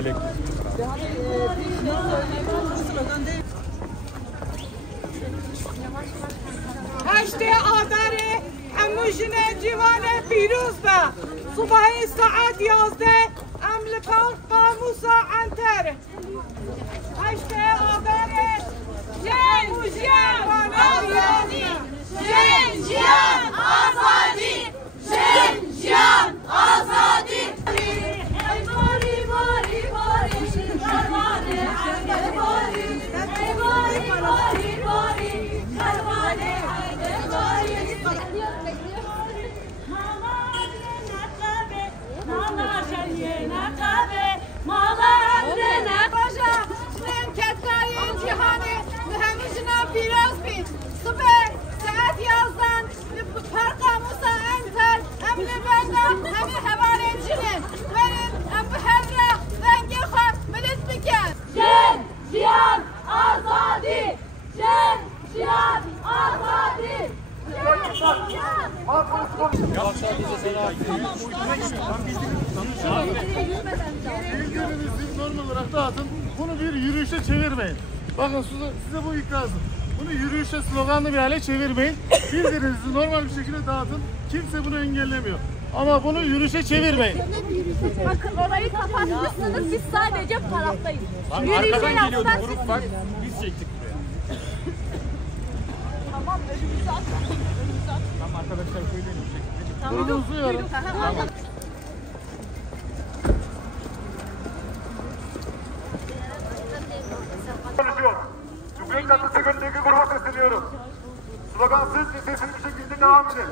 Yelek. هشته آذره هموشن جوان پیروز به صبح ساعت 11 عمل قاموسا عنتر هشته آذره جن جیان آزادی جن جیان آزادی جن جیان آزادی باری باری باری پروانه باری باری باری باری پروانه Bilgilerinizi normal olarak dağıtın. Bunu bir yürüyüşe çevirmeyin. Bakın size bu ikazım. Bunu yürüyüşe, sloganlı bir hale çevirmeyin. Bilgilerinizi normal bir şekilde dağıtın. Kimse bunu engellemiyor. Ama bunu yürüyüşe çevirmeyin. Bakın orayı kapatmışsınız. Biz sadece taraftayız. Arkadan geliyordu grup bak. Biz çektik buraya. Tamam, önümüzü at. Önümüzü at. Tamam arkadaşlar söyleyin bu şekilde. Durunuzu yorun. Tamam. Cumhuriyet Caddesi önündeki gruba sesleniyorum. Slogansız ve sessiz bir şekilde devam edin.